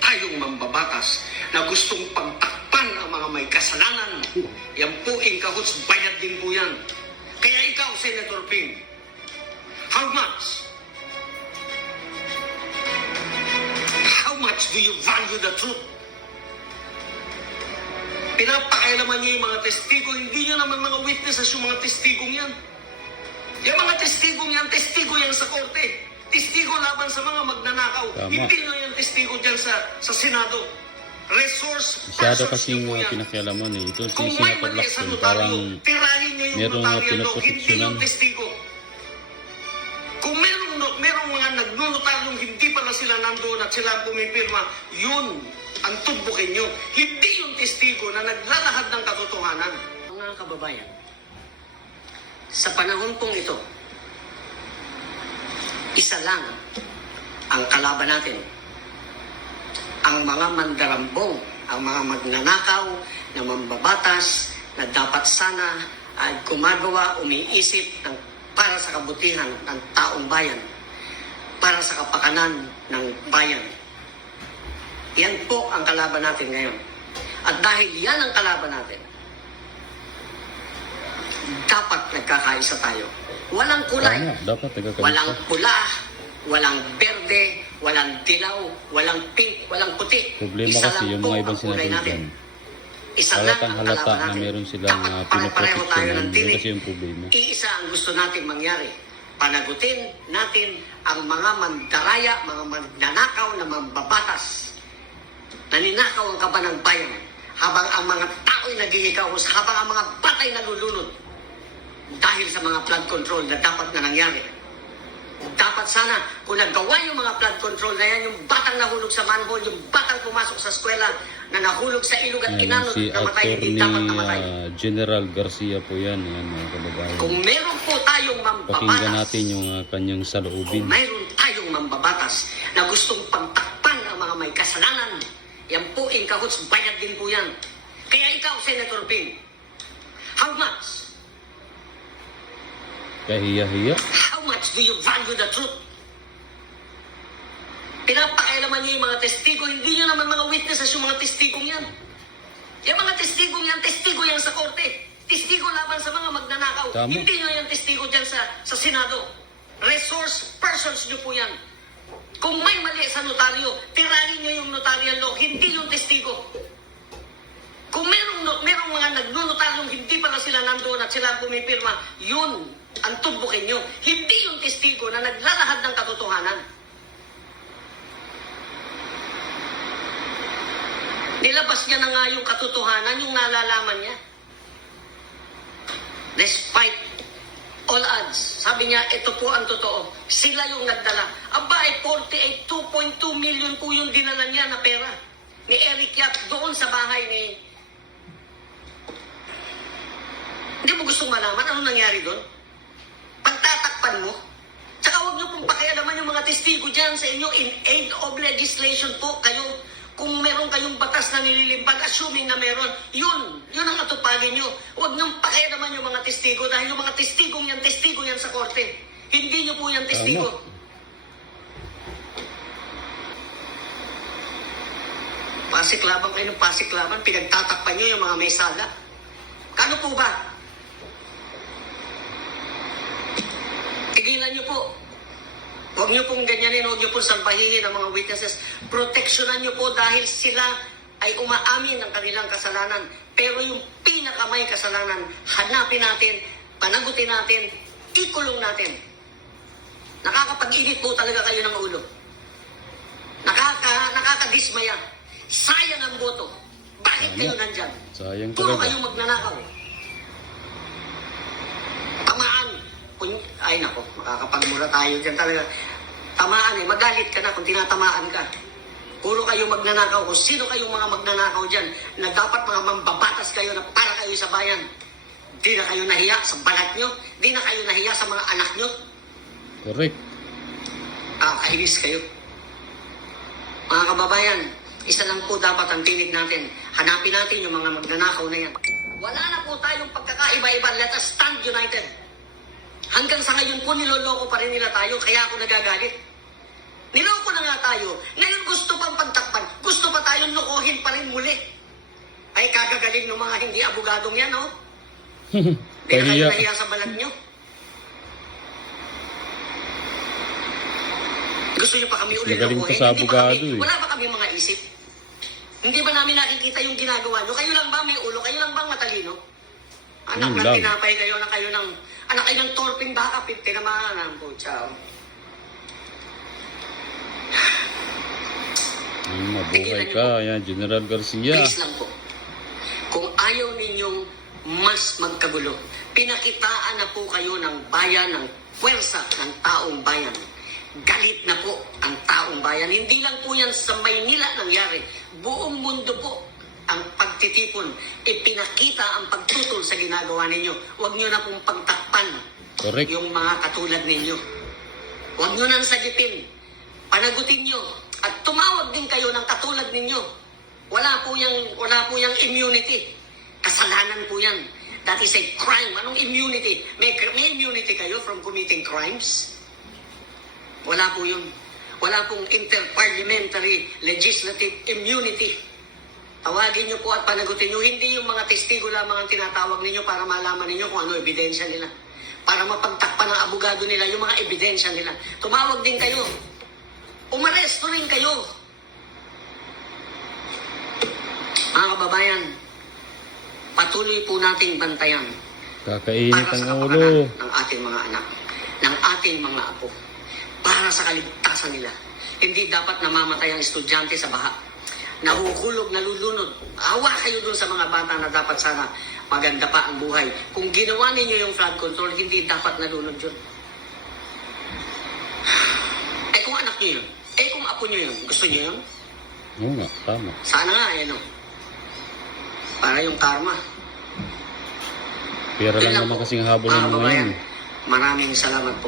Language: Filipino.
tayong mambabatas na gustong pagtakpan ang mga may kasalanan. Yan po, inkahots, bayad din po yan. Kaya ikaw, Senator Ping, how much? How much do you value the truth? Pinapakailaman niyo yung mga testigo, hindi niyo naman mga witnesses yung mga testigong yan. Yung mga testigong yan, testigo yan sa korte. Laban sa mga magnanakaw. Tama. Hindi nyo yung testigo dyan sa, sa Senado. Resource Masyado persons kasing nyo po uh, yan. pinakialaman eh. Ito si Kung may Senator Lacson, notaryo, parang tirahin nyo yung merong, uh, notaryo law, hindi pinoproteksyonan. yung testigo. Kung merong, no- merong mga nagnonotaryong hindi pala sila nandoon at sila pumipirma, yun ang tubukin nyo. Hindi yung testigo na naglalahad ng katotohanan. Mga kababayan, sa panahon pong ito, isa lang ang kalaban natin. Ang mga mandarambong, ang mga magnanakaw, na mambabatas, na dapat sana ay gumagawa, umiisip ng para sa kabutihan ng taong bayan, para sa kapakanan ng bayan. Yan po ang kalaban natin ngayon. At dahil yan ang kalaban natin, dapat nagkakaisa tayo. Walang kulay. Tama, dapat Walang pula, walang berde, walang dilaw, walang pink, walang puti. Problema Isa kasi lang yung mga ibang sinabi natin. dyan. Isa lang Halatang ang halata na natin. meron silang uh, ng Yun kasi yung problema. Iisa ang gusto nating mangyari. Panagutin natin ang mga mandaraya, mga magnanakaw na mambabatas. Naninakaw ang kaba ng bayan habang ang mga tao'y naghihikahos, habang ang mga batay nalulunod dahil sa mga flood control na dapat na nangyari. Dapat sana, kung nagawa yung mga flood control na yan, yung batang nahulog sa manhole, yung batang pumasok sa eskwela, na nahulog sa ilog at kinanod, si namatay, hindi dapat namatay. uh, General Garcia po yan, yan mga kababayan. Kung meron po tayong Pakinggan mambabatas, natin yung uh, kanyang kung saloobin. mayroon tayong mambabatas na gustong pagtakpan ang mga may kasalanan, yan po, inkahots, bayad din po yan. Kaya ikaw, Senator Ping, how much? Kahiya-hiya. How much do you value the truth? Pinapakailaman niyo yung mga testigo, hindi niyo naman mga witnesses yung mga testigong yan. Yung mga testigong yan, testigo yan sa korte. Testigo laban sa mga magnanakaw. Tama. Hindi niyo yan testigo dyan sa, sa Senado. Resource persons niyo po yan. Kung may mali sa notaryo, tirahin niyo yung notarial law, hindi yung testigo. Kung merong, merong mga nagnunotaryong hindi pala sila nandoon at sila pumipirma, yun ang tubukin nyo. Hindi yung testigo na naglalahad ng katotohanan. Nilabas niya na nga yung katotohanan, yung nalalaman niya. Despite all odds, sabi niya, ito po ang totoo. Sila yung nagdala. Aba, eh, 48, 2.2 million po yung dinala niya na pera ni Eric Yap doon sa bahay ni... Hindi mo gustong malaman ano nangyari doon? Pagtatakpan mo, tsaka huwag niyo pong pakialaman yung mga testigo dyan sa inyo in aid of legislation po. Kayo, kung meron kayong batas na nililimpag, assuming na meron, yun, yun ang atupagin nyo. Huwag niyong pakialaman yung mga testigo dahil yung mga testigong yan, testigo yan sa korte. Hindi niyo po yan testigo. Pasiklaban kayo ng pasiklaban, pinagtatakpan niyo yung mga may sala. Kano po ba? Tigilan niyo po. Huwag niyo pong ganyanin, huwag niyo pong salbahihin ang mga witnesses. Proteksyonan niyo po dahil sila ay umaamin ng kanilang kasalanan. Pero yung pinakamay kasalanan, hanapin natin, panagutin natin, ikulong natin. Nakakapag-init po talaga kayo ng ulo. Nakaka, nakakadismaya. Sayang ang boto. Bakit kayo nandyan? Sayang Puro talaga. kayong magnanakaw. Tamaan. Kun- Ay nako, makakapagmura tayo dyan talaga. Tamaan eh, magalit ka na kung tinatamaan ka. Puro kayo magnanakaw. Kung sino kayong mga magnanakaw dyan na dapat mga mambabatas kayo na para kayo sa bayan. Di na kayo nahiya sa balat nyo. Di na kayo nahiya sa mga anak nyo. Correct. Ah, kainis kayo. Mga kababayan, isa lang po dapat ang tinig natin. Hanapin natin yung mga magnanakaw na yan. Wala na po tayong pagkakaiba-iba. Let us stand united. Hanggang sa ngayon po, niloloko pa rin nila tayo, kaya ako nagagalit. Niloko na nga tayo. Ngayon gusto pang pagtakpan. kayong muli. Ay kagagaling ng mga hindi abogadong yan, no? Hindi na kayo nahiya sa balat nyo. Gusto nyo pa kami ulit Magaling pa lokohin? sa Hindi abogado kami, eh. Wala ba kami mga isip? Hindi ba namin nakikita yung ginagawa nyo? Kayo lang ba may ulo? Kayo lang ba matalino? Anak Yun ng lang. tinapay kayo, anak kayo ng, anak kayo ng torping baka, tinamaan ang putsaw. Hmm, mabuhay ka. Ayan, General Garcia. Please lang po. Kung ayaw ninyong mas magkagulo, pinakitaan na po kayo ng bayan, ng puwersa ng taong bayan. Galit na po ang taong bayan. Hindi lang po yan sa Maynila nangyari. Buong mundo po ang pagtitipon. Ipinakita ang sa ginagawa ninyo. Huwag nyo na pong pagtakpan Correct. yung mga katulad ninyo. Huwag nyo nang sagipin. Panagutin nyo. At tumawag din kayo ng katulad ninyo. Wala po yung, wala po yung immunity. Kasalanan po yan. That is a crime. Anong immunity? May, may immunity kayo from committing crimes? Wala po yun. Wala pong interparliamentary legislative immunity. Tawagin niyo po at panagutin niyo. Hindi yung mga testigo lamang ang tinatawag ninyo para malaman ninyo kung ano ebidensya nila. Para mapagtakpan ng abogado nila yung mga ebidensya nila. Tumawag din kayo. Umaresto rin kayo. Mga kababayan, patuloy po nating bantayan Kakainit para sa ang ulo. ng ating mga anak, ng ating mga apo, para sa kaligtasan nila. Hindi dapat namamatay ang estudyante sa baha. Nahuhulog, nalulunod. Awa kayo dun sa mga bata na dapat sana maganda pa ang buhay. Kung ginawa ninyo yung flood control, hindi dapat nalunod yun. Eh kung anak nyo yun, eh kung apo nyo yun, gusto nyo yun? Oo nga, tama. Sana nga, eh no. Para yung karma. Pera lang naman kasing habol ng mga yun. Maraming salamat po.